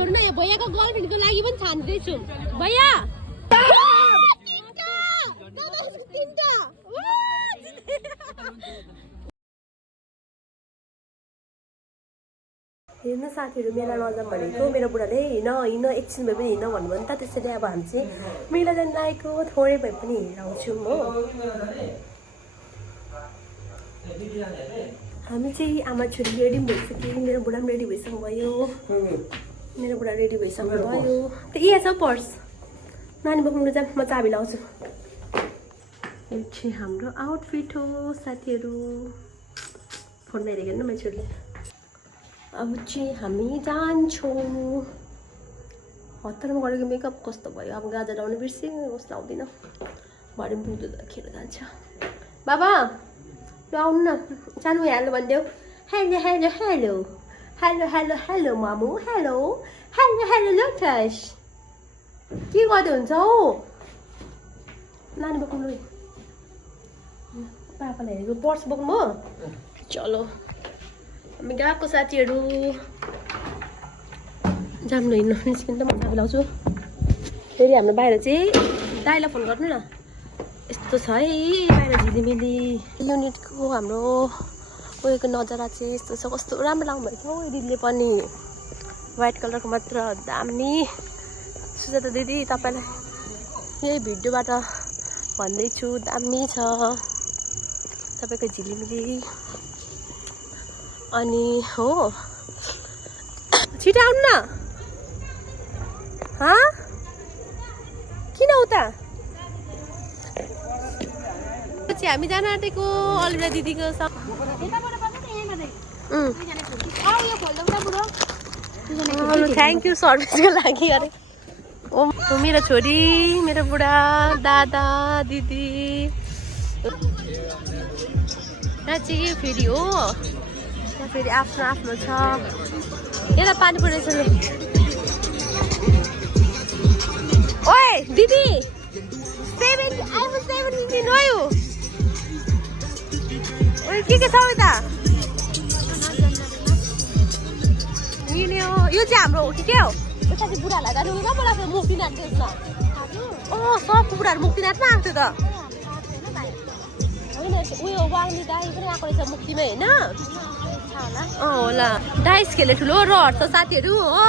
छोड्नु न, यो भैयाको गर्लफ्रेन्डको लागि पनि छान्दैछु। भैया हेर्नु साथीहरू, मेला नजाऊँ भनेको मेरो बुढाले हिँड एकछिन भए पनि हिँड भन्नुभयो नि त। त्यसैले अब हामी चाहिँ मेला जान लागेको, थोरै भए पनि हिँडेर आउँछौँ हो। हामी चाहिँ आमा छोरी रेडी भइसक्यो, मेरो बुढा पनि रेडी भइसक्नु भयो। मेरो बुढा रेडी भइसक्नु भयो। यहाँ छ पर्स, नानी बोक्नु जाऊँ, म चाबी लाउँछु। यो चाहिँ हाम्रो आउटफिट हो साथीहरू। फोन हेरेको हेर्नु मेरो छोरीले। अब चाहिँ हामी जान्छौँ। हतारमा गरेको मेकअप कस्तो भयो। अब गाजर लाउनु बिर्सेँ, कस्तो लाउँदिनँ। भरे बुझ्दो खेर जान्छ। बाबा ल आउनु न, सानो हेलो भनिदेऊ। Hello hello hello hello hello hello मामु, हेलो हेलो हेलो लोटस। के गर्दै हुन्छ हौ नानी बोक्नु? पापालाई हेरेको पर्स बोक्नु हो। चलो हामी गएको साथीहरू। जाम न, हिँड्नु निस्किनु त, म चाबी लाउँछु। फेरि हाम्रो बाहिर चाहिँ दाइलाई फोन गर्नु न। यस्तो छ है बाहिर झिलिमिली। युनिटको हाम्रो उयोको नजारा चाहिँ यस्तो छ। कस्तो राम्रो लाग्नु भएको हौ दिदीले पनि। व्हाइट कलरको मात्र दामी। सुजाता दिदी तपाईँलाई यही भिडियोबाट भन्दैछु, दामी छ तपाईँको झिलिमिली। अनि हो छिटो आउनु न। किन उता चाहिँ हामी जान आँटेको अलिरा दिदीको थ्याङ्क यू सर्भिसको लागि। अरे ओ मेरो छोरी, मेरो बुढा, दादा, दिदी। यहाँ चाहिँ फेरि हो, यहाँ फेरि आफ्नो आफ्नो छ। यता पानी परेछ। ओए दिदी 7 भयो। के छ उता? यो चाहिँ हाम्रो हो कि के हो? उता चाहिँ बुढालाई जानु न, मलाई मुक्तिनाथ त्यसमा। सब बुढाहरू मुक्तिनाथमा आएको थियो त। होइन उयो वाङ्गी दाई पनि आएको रहेछ मुक्तिमा होइन? होला डाइस खेल्ने ठुलो रहर छ साथीहरू हो।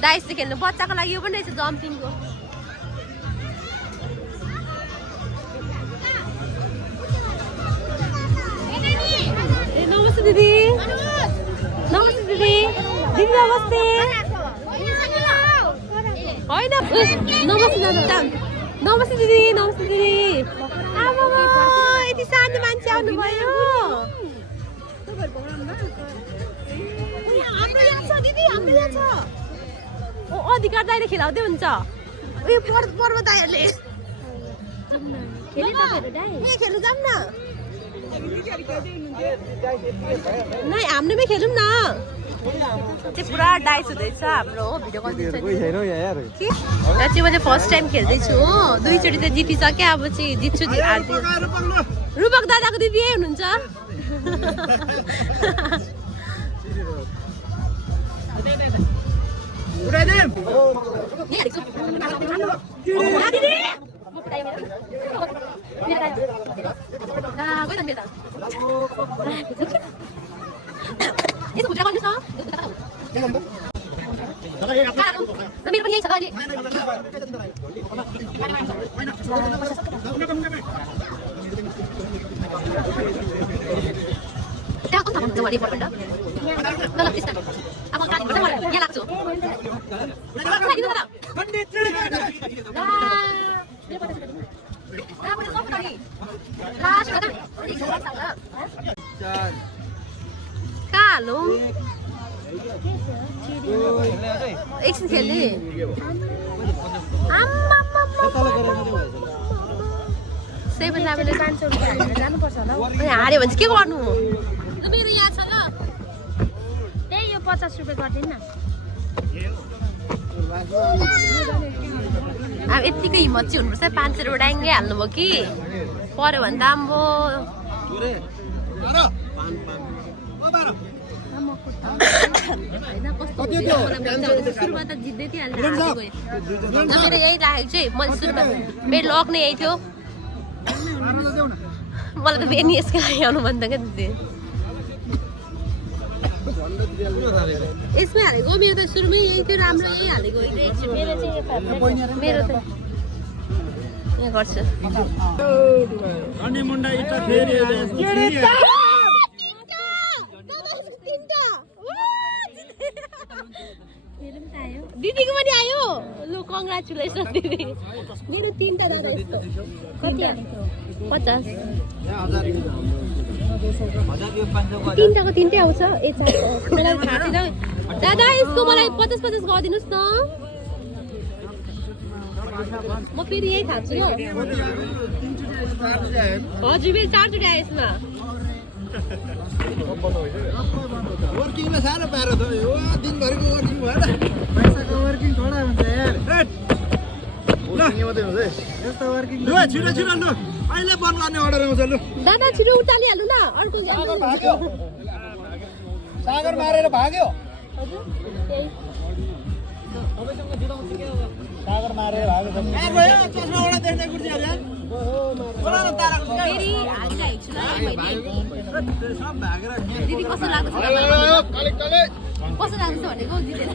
डाइस चाहिँ खेल्नु बच्चाको लागि यो पनि रहेछ जम्पिङको। नमस्ते दिदी। नमस्ते दिदी। दिदी नमस्ते। होइन नमस्ते दादा। नमस्ते दिदी। नमस्ते दिदी। आमा यति सानो मान्छे आउनुभयो। अधिकार दाइले खेलाउँदै हुन्छ। उयो पर्व दाइहरूले खेल्नु जाऊँ न। नै हाम्रोमै खेलौँ न। चाहिँ पुरा डाइस हुँदैछ हाम्रो हो। भिडियो कल यहाँ चाहिँ मैले फर्स्ट टाइम खेल्दैछु हो। 2 चोटि त जितिसकेँ, अब चाहिँ जित्छु हार्दै। रूपक दादाको दिदी यही हुनुहुन्छ। मेरो पनि यही छ अहिले। त्यहाँ कता भन्नु भने पर्छ ल ल त्यस्तो अब गाडी बस्छ मलाई यहाँ लाग्छु। हेलो एकछिन खेल्ने। सेभेन हामीले 500 रुपियाँ हालेर जानुपर्छ होला। हार्यो भने चाहिँ के गर्नु? मेरो यहाँ छ ल, त्यही यो 50 रुपियाँ गरिदिनु न। अब यतिकै हिम्मत चाहिँ हुनुपर्छ। 500 रुपियाँ डाङ्गै हाल्नुभयो कि पर्यो भने त आम्बो। होइन कस्तो सुरुमा त जित्दै थिइहाल्नु मेरो यही लागेको चाहिँ मैले सुरुमा मेरो लक नै यही थियो मलाई त फेरि यसको लागि आउनु भन्दा क्या दिदी यसमै हालेको मेरो त सुरुमै यही थियो राम्रो यही हालेको मेरो त यहाँ गर्छु दिदीको पनि आयो लु कङ्ग्रेचुलेसन दिदी मेरो 3टा दादा यस्तो कति हालेको 50 3टाको 3टै आउँछ मलाई थाहा छैन दादा यसको मलाई 50 गरिदिनुहोस् न म फेरि यही खान्छु हजुर मेरो 4 चोटि आयो यसमा वर्किङमा साह्रो पारो छ यो दिनभरिको वर्किङ भएन पैसाको वर्किङ थोडा हुन्छ यार वर्किङ मात्रै हुन्छ यस्तो वर्किङ लु छिटो छिटो लु अहिले बन्द गर्ने अर्डर आउँछ लु दादा छिटो उचालिहाल्नु ल अर्को भाग्यो सागर मारेर भाग्यो सागर मारेर भाग्यो चस्मा वडा देख्ने कुर्सी यार बोला न तारा फेरि हालिरहेको छु ल सब भागेर दिदी कस्तो लाग्छ कस्तो लाग्छ भनेको दिदीले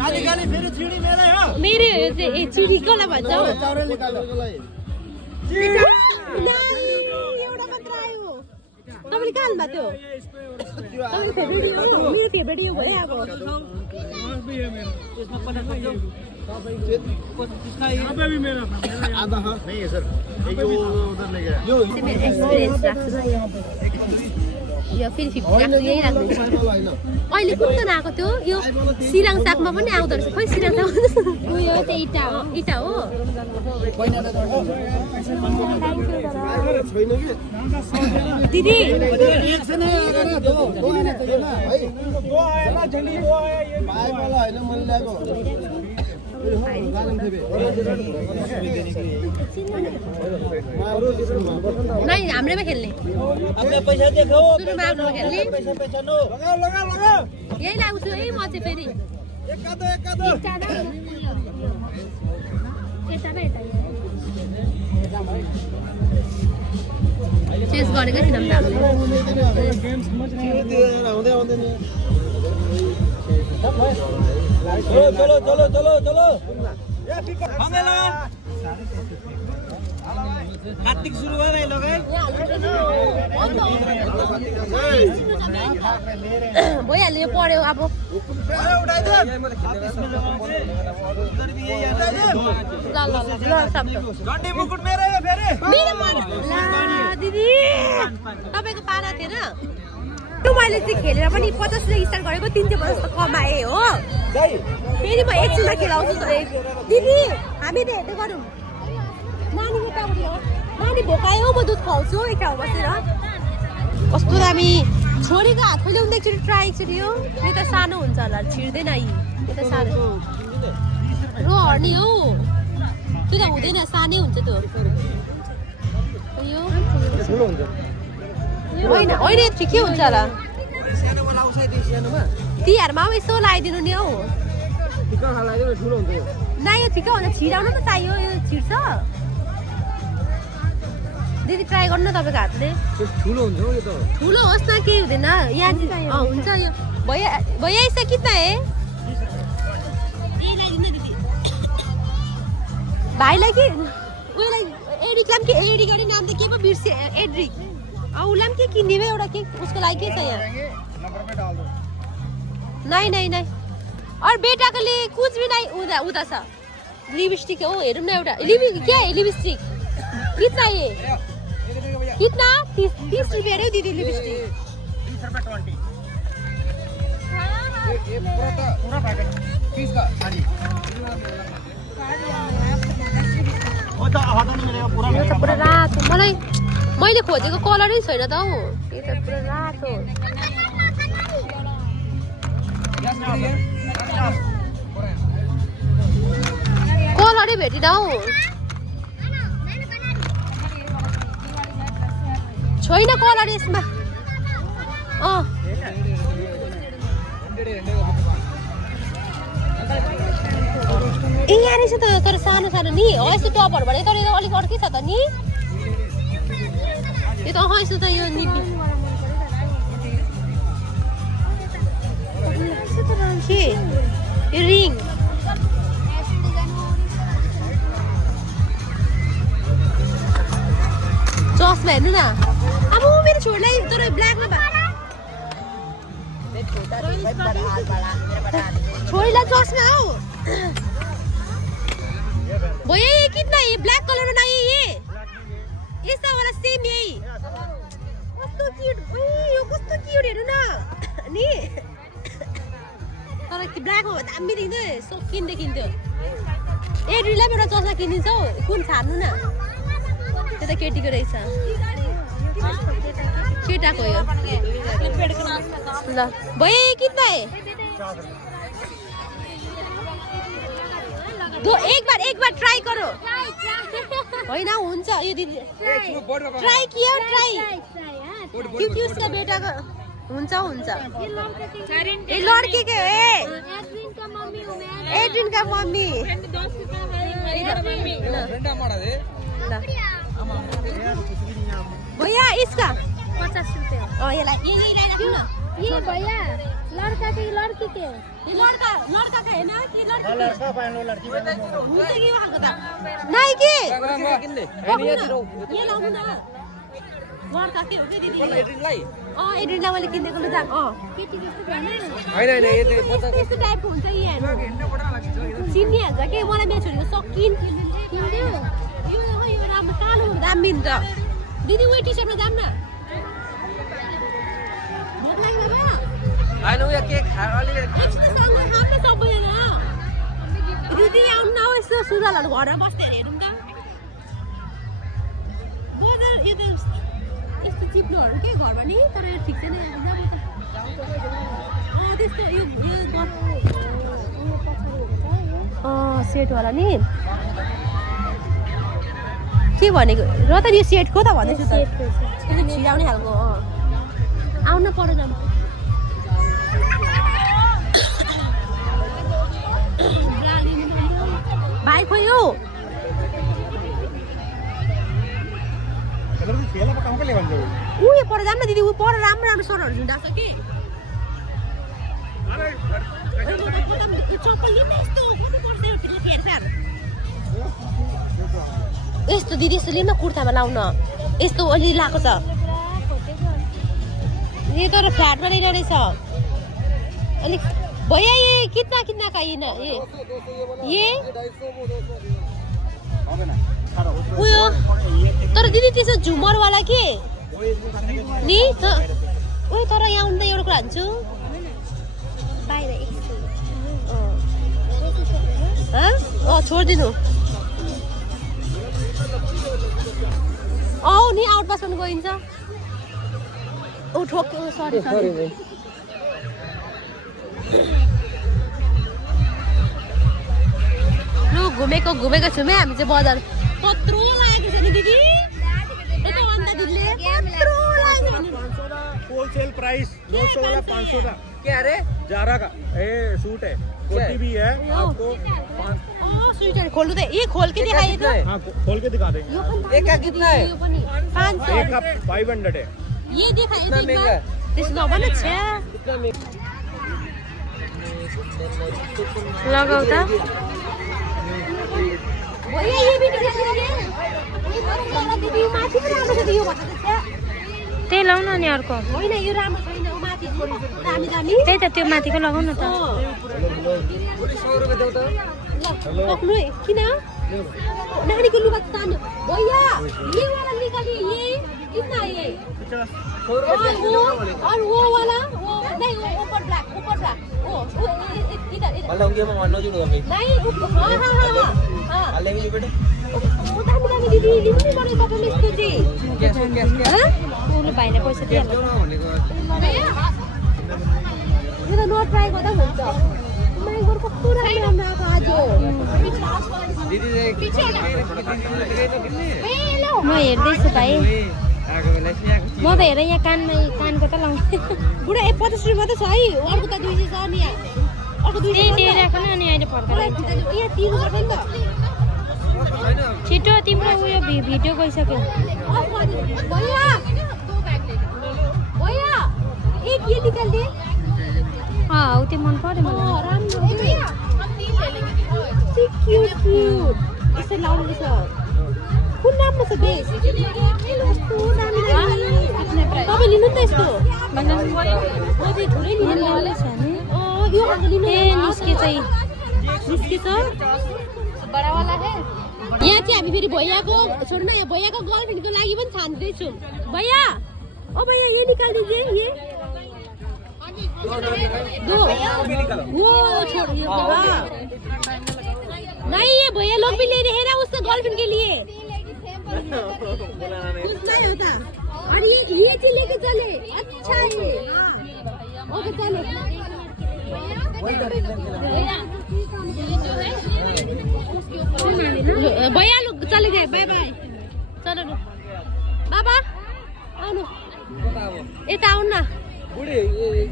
गाली गाली फेरि चिडी मेरै हो मेरो चाहिँ चिडी कसलाई भन्छ हौ चाउरेल निकाल्नुको लागि एउटा मात्र आयो तपाईँले कहाँ हाल्नुभएको थियो मेरो फेभरेट यो भयो अब आधा नहीं है सर एक वो उधर ले गया मेरो एक्सपिरियन्स राख्छु यो फेरि 50 राख्छु यही राख्छु अहिले कुन त आएको थियो यो सिराङ सागमा पनि आउँदो रहेछ खै सिराङ साग उयो त्यो इटा हो दिदी नहीं हाम्रैमा खेल्ने पैसा देखो सुरुमा आफ्नोमा खेल्ने पैसा नो लगा यही लाग्छु है म चाहिँ फेरि चेस गरेकै थिएन चलो कार्तिक सुरु भयो भइहाल्यो यो पढ्यो अब दिदी तपाईँको पारा थिएन मैले चाहिँ खेलेर पनि 50 स्टार्ट गरेको 350 त कमाएँ हो फेरि म एकछिनमा खेलाउँछु दिदी हामी त हेर्दै गरौँ नानी भोकायो म दुध खुवाउँछु एक ठाउँ बसेर कस्तो दामी छोरीको हातमा ल्याउँदा एकचोटि ट्राई एकचोटि हो यो त सानो हुन्छ होला छिर्दैन यो त सानो रो हर्नी हौ त्यो त हुँदैन सानै हुन्छ त्यो होइन होइन ठिकै हुन्छ होला तिहारमा पनि यसो लगाइदिनु नि हौ न यो ठिकै हुन्छ छिराउनु त चाहियो यो छिर्छ दिदी ट्राई गर्नु न तपाईँको हातले ठुलो होस् न केही हुँदैन यहाँ हुन्छ यो भैया यसो कितना है भाइलाई कि उयोलाई एडिकलाई पनि के एडिक गर्ने नाम त के पो बिर्से एड्रिक उसलाई पनि के किनिदिउँ एउटा के उसको लागि के छ यहाँ नहीं नहीं नहीं और बेटा के लिए कुछ भी नहीं उदा सा लिपस्टिक हो हेरौँ न एउटा क्या है लिपस्टिक कितना ये कितना 30 रुपया रे दीदी लिपस्टिक 20 पूरा पैकेट 30 का हां जी हो त हटा नि मेरो पूरा यो त पुरा रातो मलाई मैले खोजेको कलरै छैन त हौ यो त पुरा रातो कलरै भेटिन हौ छैन कलर यसमा रहेछ त तर सानो सानो नि हो यस्तो टपहरू भने तर यो अलिक अर्कै छ त नि यो त यस्तो त यो नि के यो रिङ चस्मा हेर्नु न अब मेरो छोरीलाई तर ब्ल्याकमा छोरीलाई चस्मा हौ भैया ये कितना ये ब्लैक कलर में नहीं है ये ऐसा वाला सेम यही कस्तो क्यूट यो कस्तो क्यूट हेर्नु न नि तर ब्ल्याक हो दामी देखिन्छ सो किन्थ्यो एड्रीलाई एउटा चस्मा किनिन्छौ कुन छान्नु न त्यो त केटीको रहेछ केटाको यो ल भैया ये कितना है एक बार ट्राई करो होइन हुन्छ यो दिदी ट्राई किया ट्राई क्योंकि उसका बेटा का हुन्छ ए लड़की के एड्रिन का मम्मी भैया इसका 50 रुपये ये राखू न ये भैया लड़का के लड़की के ये लड़का के है ना कि लड़का पाएन लड़की हुन्छ कि उहाँको त नाइ के ये लाउनु न लड़का के हो के दिदी एड्रिनलाई एड्रिनलाई मैले किनेको लु जान केटी जस्तो भएन हैन यो त्यस्तो टाइपको हुन्छ यी हेर्नु चिन्नी हाल्छ के मलाई मेरो छोरीको सकिन किन्दियो यो राम्रो कालो दामी हुन्छ दिदी उही टी-शर्टमा जाम न होइन उयो के अलि दिदी आउनु न यस्तो सुरुवालहरू घरमा बस्दै हेरौँ त बजार यो त यस्तो चिप्लोहरू के घरमा नि तर यो ठिक छैन त्यस्तो यो सेटवाला नि के भनेको र त यो सेटको त भन्दैछु त छिराउने खालको आउन पर्यो जाम भाइ खोइ हो ऊ यो पर जाम न दिदी ऊ पर राम्रो सरहरू झुन्डाएको छ कि यस्तो दिदी यस्तो लिम न कुर्तामा लाउन यस्तो अलि लाएको छ ये तर फ्ल्याटमा नै रहेछ अलिक भैया ये कितना का ये उयो तर दिदी त्यसो झुमरवाला के नि त उयो तर यहाँ उन्दा एउटा कुरा भन्छु बाहिर छोडिदिनु आऊ नि आउट पास पनि गइन्छ ओ ठोक सरी लु घुमेको छौँ हामी चाहिँ बजार कत्रो लागेको छ नि दिदी यता अन्त दिदीले कत्रो लाग्यो होलसेल प्राइस 200 वाला 500 का क्या रे जारा का ये सूट है कोटी भी है आपको स्वेटर खोल दे ये खोल के दिखाइए तो हां खोल के दिखा देंगे एक का कितना है 500 एक का 500 है ये दिखाइए तो एक बार त्यसमा भन छ लगाउ त भैया ये भी दिखाइए ये सारा दिदी माथि पनि राम्रो छ यो भन्दै छ त्यही लाउन नि अर्को होइन यो राम्रो छैन उ माथि दामी त्यही त त्यो माथिको लगाउ न त 100 रुपैयाँ देऊ त पक्नु है किन नानी को लुगा तान्यो भैया ये वाला निकालिए ये कितना है ये और वो वाला वो नहीं वो ऊपर ब्लैक ओ इधर अलंगे में मानो जुड़ो भाई नहीं हां अलंगे बेटे वो दामी दिदी लिनु पर्यो तपाईले यस्तो चाहिँ कैसे हां उले भाइले पैसा दिइहाल्नु यो त नट ट्राई गर्दा हुन्छ माइगर कस्तो राम्रो आएको आज दीदी म हेर्दैछु भाइ म त हेर यहाँ कानको त लाउँछु बुढा 50 रुपैयाँ मात्रै छ है अर्को त 200 छ नि अर्को 200 त्यही दिएर राख्नु अनि अहिले फर्काएर यहाँ 3000 पनि त छिटो तिम्रो उयो भिडियो गइसक्यो भैया भैया एक ये निकाल दे हो त्यो मन पर्यो मलाई राम्रो क्यूट क्यूट यसो लाउनु छ कुन नाममा छ बेस कस्तो दामी तपाईँ लिनु त यस्तो ठुलै लिनु यो खालको लिनु निस्के चाहिँ निस्केछ बडावाला है यहाँ चाहिँ हामी फेरि भैयाको छोड्नु यहाँ भैयाको गर्लफ्रेन्डको लागि पनि छान्दैछौँ भैया ओ भैया ये निकाल दीजिए ये दो वो छोड़ नहीं ये भैया लोग भी ले रहे हैं ना उसका गर्लफ्रेंड के लिए कुछ नहीं होता और ये चीज लेके चले अच्छा है ओके चलो भैया लोग चले गए बाय बाय चलो बाबा आउनु यता आउनु न बुढी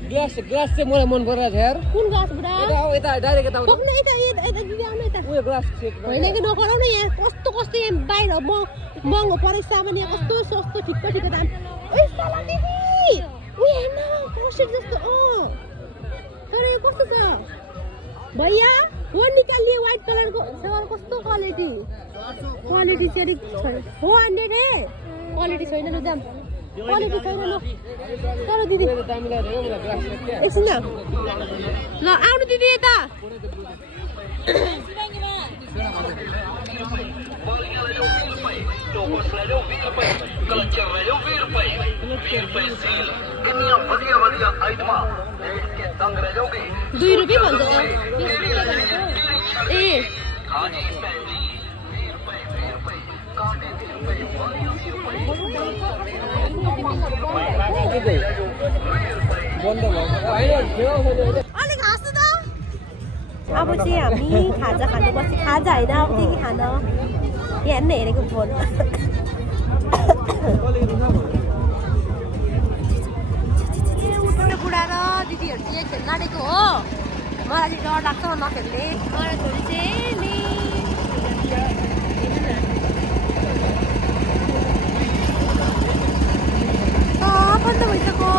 ग्लास चाहिँ मलाई मन परेको छ यार कुन गाछ बुढा यता डाइरेक्ट यता खोक्नु यता दिदी आउनु यता उयो ग्लास होइन कि नगराउ न यहाँ कस्तो कस्तो यहाँ बाहिर महँगो परेको सामान यहाँ कस्तो सस्तो ठिक्क ठिक्क दाम ए साला दिदी उयो हेर्न कस्टर्ड जस्तो तर यो कस्तो छ भैया वो निकालिए व्हाइट कलरको सर कस्तो क्वालिटी चाहिँ अलिक 400 है क्वालिटी छैन न दाम क्वालिटी छैन ल तर दिदी एकछिन ल आउनु दिदी यता ₹2 भन्छ त ए अलिक हाँस्नु त अब चाहिँ हामी खाजा खानु बस्यो खाजा होइन अब के खान यहाँ हेर्न हेरेको फोन बुढा र दिदीहरू चाहिँ खेल्न आँटेको हो मलाई चाहिँ डर लाग्छ नखेल्ने मलाई छोरी चाहिँ बन्द भइसक्यो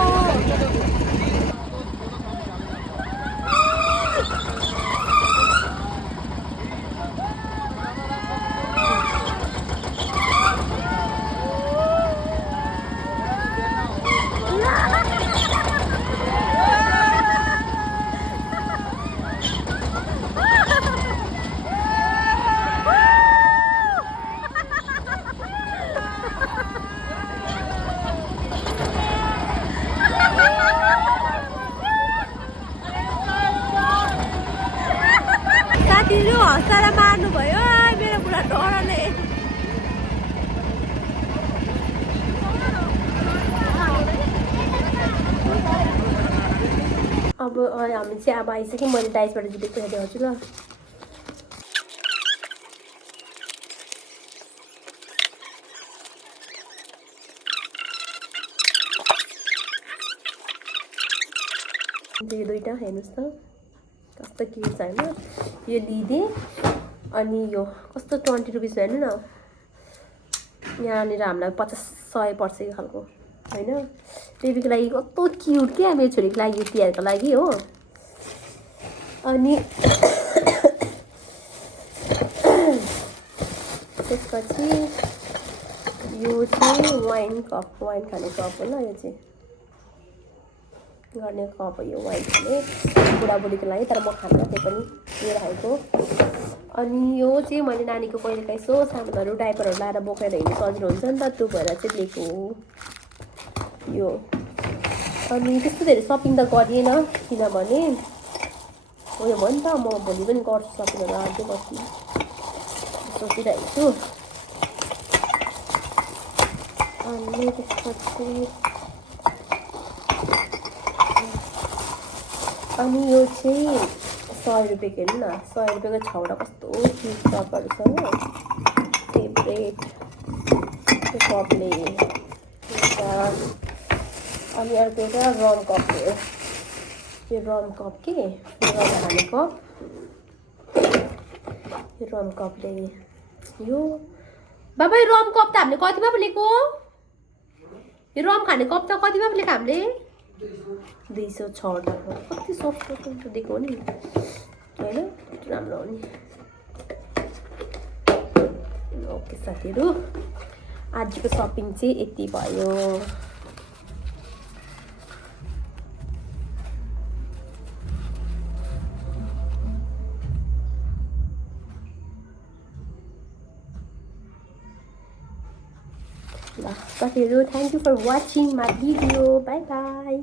साथीहरू हँसाएर मार्नु भयो मेरो बुढा डरले अब हामी चाहिँ अब आइसक्यो मैले डाइसबाट जितेको हेर्दै ल यो दुईटा हेर्नुहोस् त कस्तो क्युट छ होइन यो लिदिएँ अनि यो कस्तो 20 रुपिस हेर्नु न यहाँनिर हामीलाई 50-100 पर्छ यो खालको होइन बेबीको लागि कस्तो क्युट क्या मेरो छोरीको लागि तिहारको लागि हो अनि त्यसपछि यो चाहिँ वाइन खाने कप हो ल यो चाहिँ गर्ने कप हो यो वाइन खाने बुढाबुढीको लागि तर म खान्न त्यही पनि यो राखेको अनि यो चाहिँ मैले नानीको कहिलेकाहीँ यसो सामानहरू डाइपरहरू लाएर बोकेर हिँड्नु सजिलो हुन्छ नि त त्यो भएर चाहिँ लिएको हो यो अनि त्यस्तो धेरै सपिङ त गरिएन किनभने उयो भयो नि त म भोलि पनि गर्छु सपिङहरू अझै बस्छु सोचिरहेको छु अनि त्यसपछि अनि यो चाहिँ 100 रुपियाँको हेर्नु न 100 रुपियाँको 6वटा कस्तो क्युट कपहरू छ हो फेभरेट त्यो कपले अनि अर्को एउटा रङ कप हो यो रम कप के यो रम खाने कप यो रम कपले यो बाबा यो रम कप त हामीले कतिमा पो लिएको यो रम खाने कप त कतिमा पो लिएको हामीले 206 टाका कति सस्तो दिएको हो नि हैन राम्रो हो नि ओके साथीहरु आजको शपिङ चाहिँ यति भयो ल साथीहरु thank you for watching my video bye by